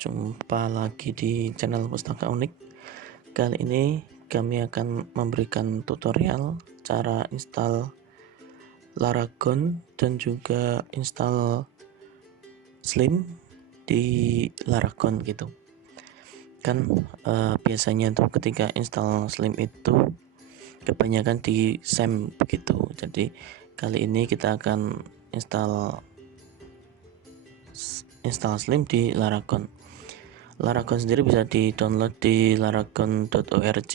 Jumpa lagi di channel Pustaka Unik. Kali ini kami akan memberikan tutorial cara install Laragon dan juga install Slim di Laragon gitu. Kan biasanya tuh ketika install Slim itu kebanyakan di SAM begitu. Jadi kali ini kita akan install Slim di Laragon. Laragon sendiri bisa di-download di laragon.org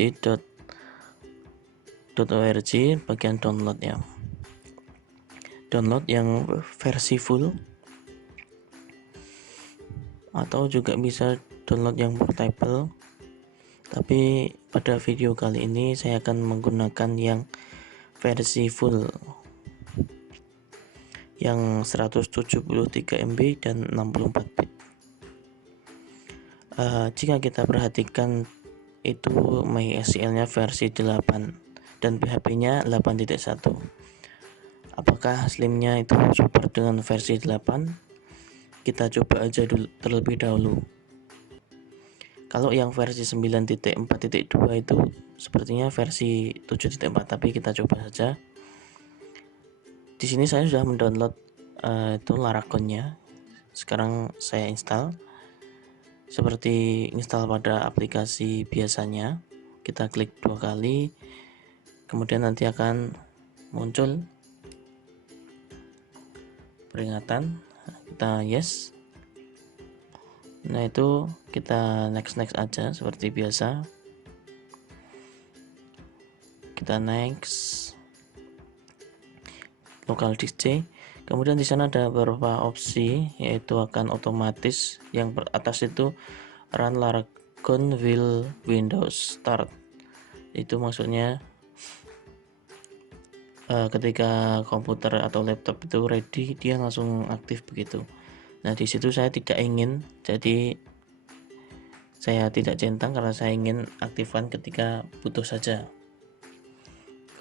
bagian download ya. Download yang versi full atau juga bisa download yang portable. Tapi pada video kali ini saya akan menggunakan yang versi full yang 173 MB dan 64 bit. Jika kita perhatikan itu MySQL-nya versi 8 dan PHP-nya 8.1. Apakah Slim-nya itu support dengan versi 8? Kita coba aja dulu terlebih dahulu. Kalau yang versi 9.4.2 itu sepertinya versi 7.4, tapi kita coba saja. Di sini saya sudah mendownload itu Laragonnya. Sekarang saya install. Seperti install pada aplikasi biasanya, kita klik 2 kali, kemudian nanti akan muncul peringatan, kita yes. Nah itu kita next aja seperti biasa, kita next local disk C. Kemudian di sana ada beberapa opsi, yaitu akan otomatis. Yang atas itu run Laragon will Windows start. Itu maksudnya ketika komputer atau laptop itu ready, dia langsung aktif begitu. Nah di situ saya tidak ingin, jadi saya tidak centang karena saya ingin aktifkan ketika butuh saja.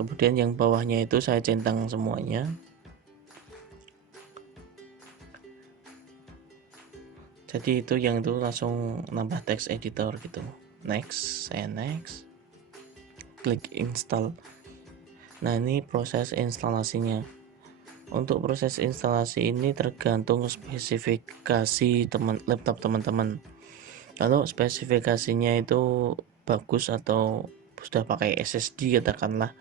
Kemudian yang bawahnya itu saya centang semuanya. Jadi itu yang itu langsung nambah text editor gitu. Next, saya next. Klik install. Nah ini proses instalasinya. Untuk proses instalasi ini tergantung spesifikasi laptop teman-teman. Kalau spesifikasinya itu bagus atau sudah pakai SSD katakanlah,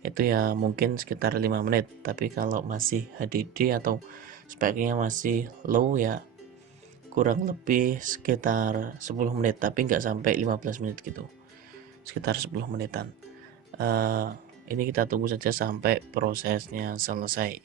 itu ya mungkin sekitar 5 menit. Tapi kalau masih HDD atau speknya masih low ya kurang lebih sekitar 10 menit, tapi nggak sampai 15 menit gitu, sekitar 10 menitan. Ini kita tunggu saja sampai prosesnya selesai.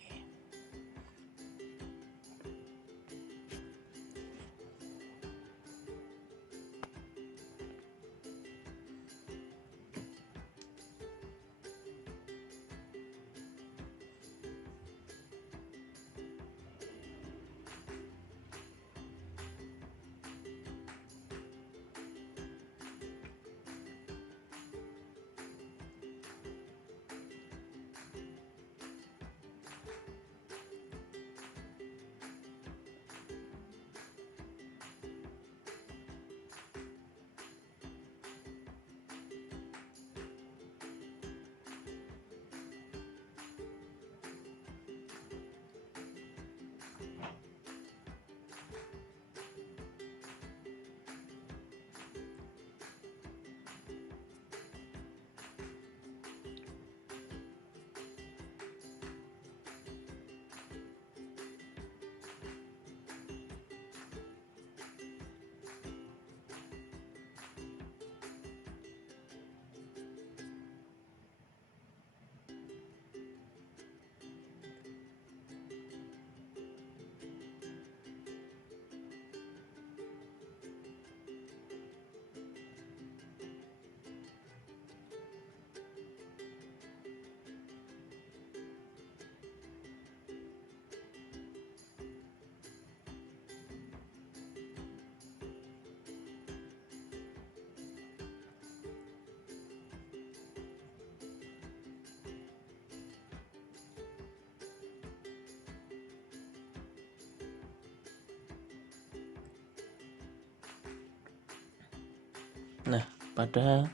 pada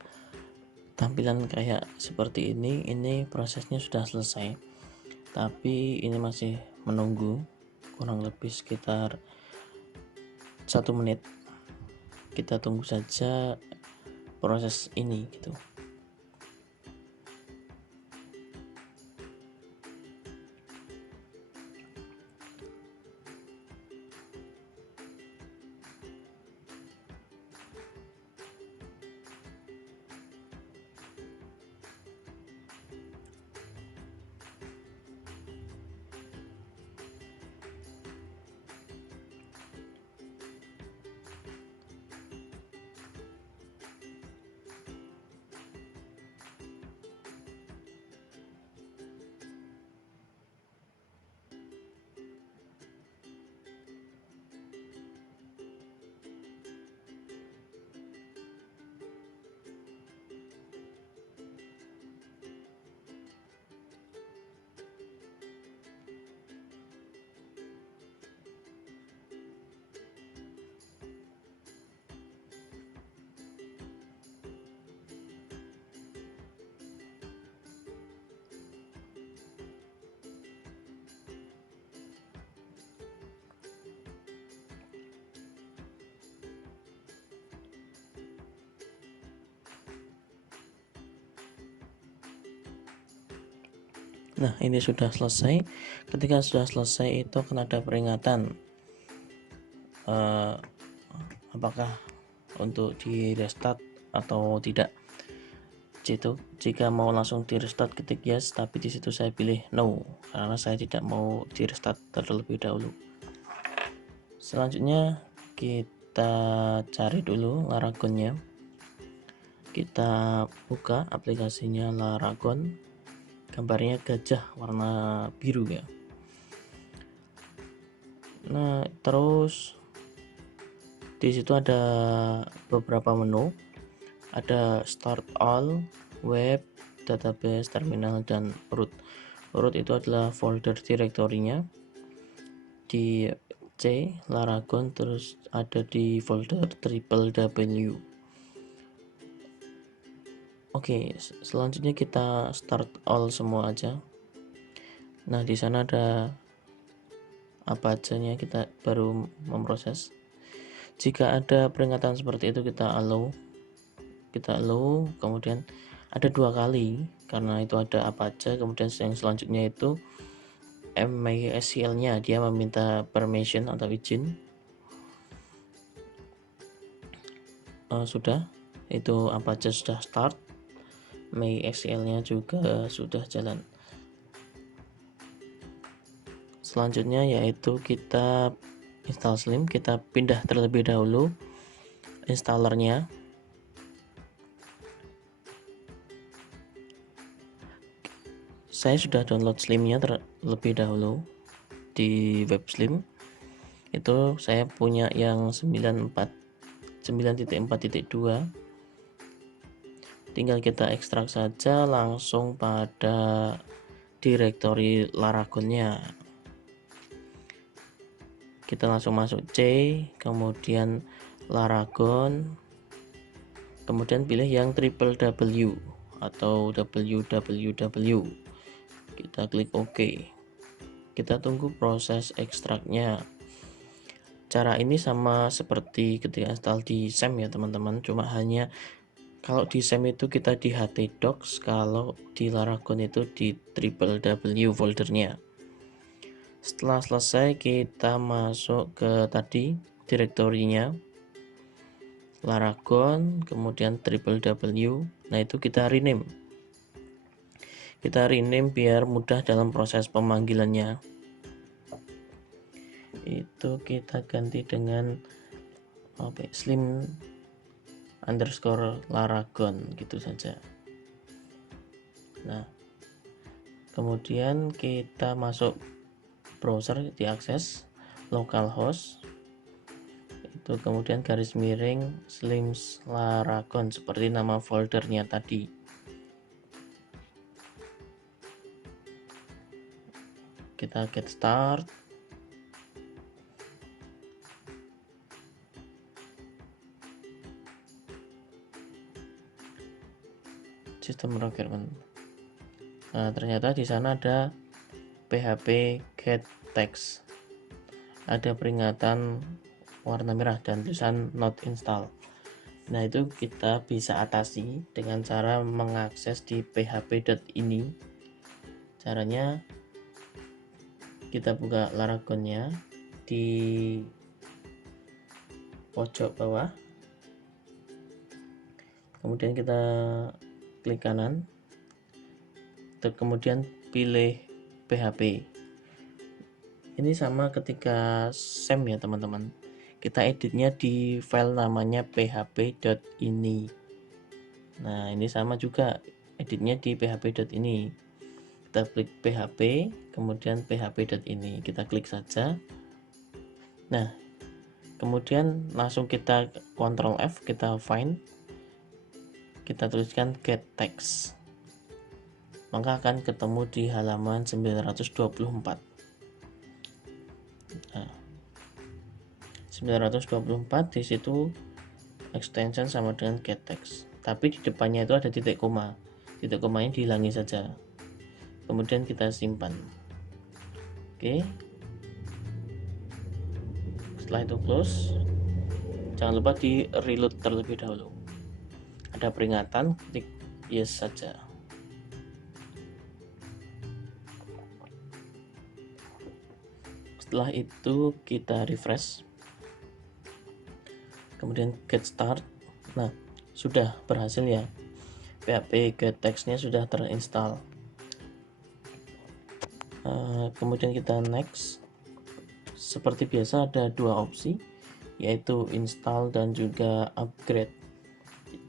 tampilan kayak seperti ini prosesnya sudah selesai, tapi ini masih menunggu kurang lebih sekitar 1 menit. Kita tunggu saja proses ini gitu. Nah, ini sudah selesai. Ketika sudah selesai itu akan ada peringatan apakah untuk di restart atau tidak. Jika mau langsung di restart ketik yes, tapi di situ saya pilih no karena saya tidak mau di restart terlebih dahulu. Selanjutnya kita cari dulu Laragonnya. Kita buka aplikasinya Laragon. Gambarnya gajah warna biru ya. Nah, terus di situ ada beberapa menu. Ada start all, web, database, terminal, dan root. Root itu adalah folder direktorinya di C Laragon, terus ada di folder www. Oke, selanjutnya kita start all semua aja. Nah, di sana ada apa ajanya, kita baru memproses. Jika ada peringatan seperti itu kita allow, kemudian ada 2 kali karena itu ada apa aja. Kemudian yang selanjutnya itu MySQL nya, dia meminta permission atau izin. Sudah, itu apa aja sudah start, MySQL nya juga sudah jalan. Selanjutnya yaitu kita install Slim. Kita pindah terlebih dahulu installernya. Saya sudah download Slimnya terlebih dahulu di web Slim. Itu saya punya yang 9.4.2. Tinggal kita ekstrak saja langsung pada direktori Laragonnya. Kita langsung masuk C, kemudian Laragon, kemudian pilih yang www atau www. Kita klik OK. Kita tunggu proses ekstraknya. Cara ini sama seperti ketika install di SAM ya teman-teman, cuma hanya kalau di SAM itu kita di htdocs, kalau di Laragon itu di www foldernya. Setelah selesai kita masuk ke tadi direktorinya Laragon, kemudian www. Nah, itu kita rename. Kita rename biar mudah dalam proses pemanggilannya. Itu kita ganti dengan slim underscore Laragon gitu saja. Nah, kemudian kita masuk browser, diakses localhost, itu kemudian garis miring slim Laragon seperti nama foldernya tadi. Kita get start. sistem requirement. Nah, ternyata di sana ada PHP get text, ada peringatan warna merah dan tulisan not install. Nah, itu kita bisa atasi dengan cara mengakses di php.ini. Caranya kita buka Laragonnya di pojok bawah, kemudian kita klik kanan, kemudian pilih PHP. Ini sama ketika SAM ya teman-teman, kita editnya di file namanya php.ini. Nah, ini sama juga editnya di php.ini. Kita klik PHP, kemudian php.ini, kita klik saja. Nah, kemudian langsung kita Ctrl F, kita find, kita tuliskan get text, maka akan ketemu di halaman 924. Nah, 924 di situ extension sama dengan get text, tapi di depannya itu ada titik koma. Titik komanya dihilangi saja, kemudian kita simpan. Oke, setelah itu close. Jangan lupa di reload terlebih dahulu. Ada peringatan, klik yes saja. Setelah itu kita refresh, kemudian get start. Nah, sudah berhasil ya, PHP get text-nya sudah terinstall. Kemudian kita next. Seperti biasa ada dua opsi, yaitu install dan juga upgrade.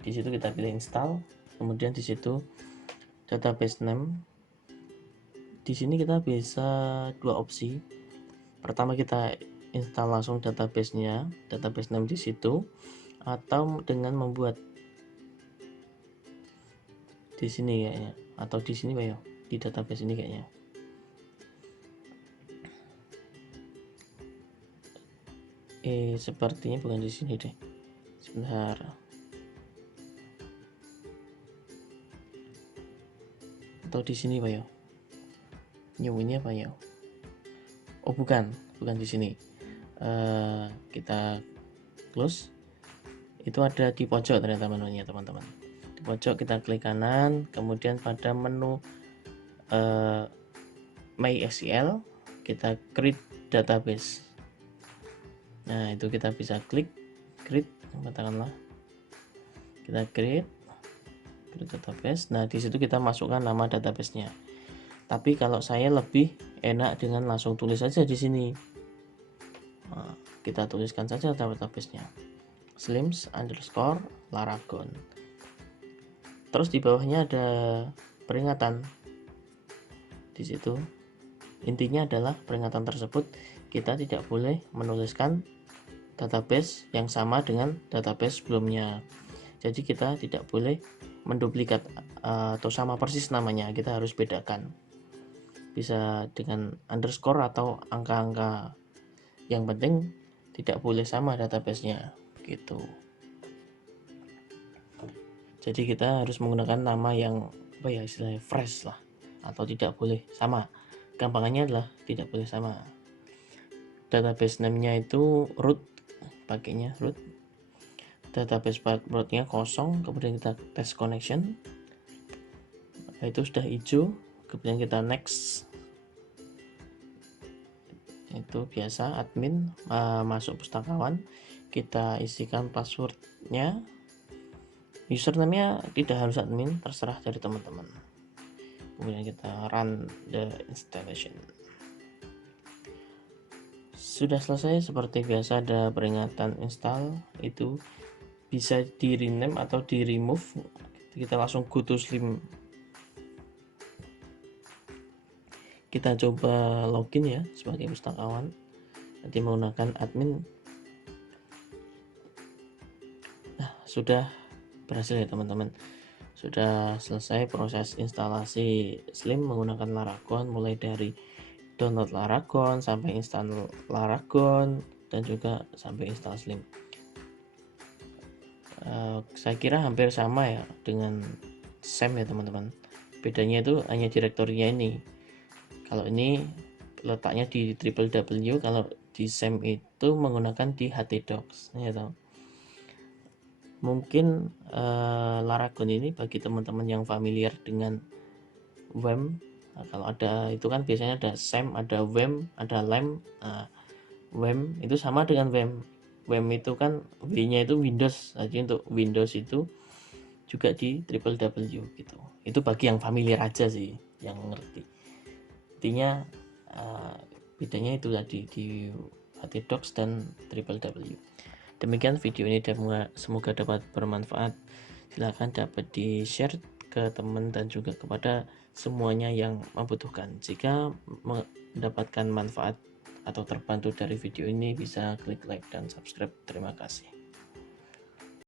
Di situ kita pilih install, kemudian di situ database name. Di sini kita bisa dua opsi. Pertama, kita install langsung database-nya, database name di situ, atau dengan membuat di sini kayaknya, atau di sini Pak ya, di database ini kayaknya. Sepertinya bukan di sini deh. Sebentar. Atau di sini Pak ya. New-nya apa ya? Oh, bukan di sini. Kita close. Itu ada di pojok ternyata menunya teman-teman. Di pojok kita klik kanan, kemudian pada menu MySQL kita create database. Nah, itu kita bisa klik create, katakanlah kita create database. Nah, di situ kita masukkan nama database-nya. Tapi kalau saya lebih enak dengan langsung tulis saja di sini. Nah, kita tuliskan saja database-nya, slims_laragon. Terus di bawahnya ada peringatan. Di situ intinya adalah peringatan tersebut kita tidak boleh menuliskan database yang sama dengan database sebelumnya. Jadi kita tidak boleh menduplikat atau sama persis namanya, kita harus bedakan. Bisa dengan underscore atau angka-angka. Yang penting tidak boleh sama database-nya gitu. Jadi kita harus menggunakan nama yang apa ya, istilahnya fresh lah, atau tidak boleh sama. Gampangannya adalah tidak boleh sama. Database name-nya itu root, pakainya root. Database password-nya kosong, kemudian kita test connection. Nah, itu sudah hijau, kemudian kita next. Itu biasa admin masuk pustakawan, kita isikan passwordnya. Username-nya tidak harus admin, terserah dari teman-teman. Kemudian kita run the installation. Sudah selesai. Seperti biasa ada peringatan install, itu bisa di rename atau di remove. Kita langsung go to Slim. Kita coba login ya sebagai pustakawan, nanti menggunakan admin. Nah, sudah berhasil ya teman-teman. Sudah selesai proses instalasi Slim menggunakan Laragon, mulai dari download Laragon sampai install Laragon dan juga sampai install Slim. Saya kira hampir sama ya dengan SAM ya teman-teman. Bedanya itu hanya direktorinya ini. Kalau ini letaknya di www, kalau di SAM itu menggunakan di htdocs ya toh. Mungkin Laragon ini bagi teman-teman yang familiar dengan WAM, kalau ada itu kan biasanya ada SAM, ada WAM, ada LAM. WAM itu sama dengan WAM. WAM itu kan W-nya itu Windows, jadi untuk Windows itu juga di www gitu. Itu bagi yang familiar aja sih, yang ngerti. Intinya bedanya itu tadi di htdocs dan www. Demikian video ini, semoga dapat bermanfaat. Silahkan dapat di share ke teman dan juga kepada semuanya yang membutuhkan. Jika mendapatkan manfaat atau terbantu dari video ini, bisa klik like dan subscribe. Terima kasih.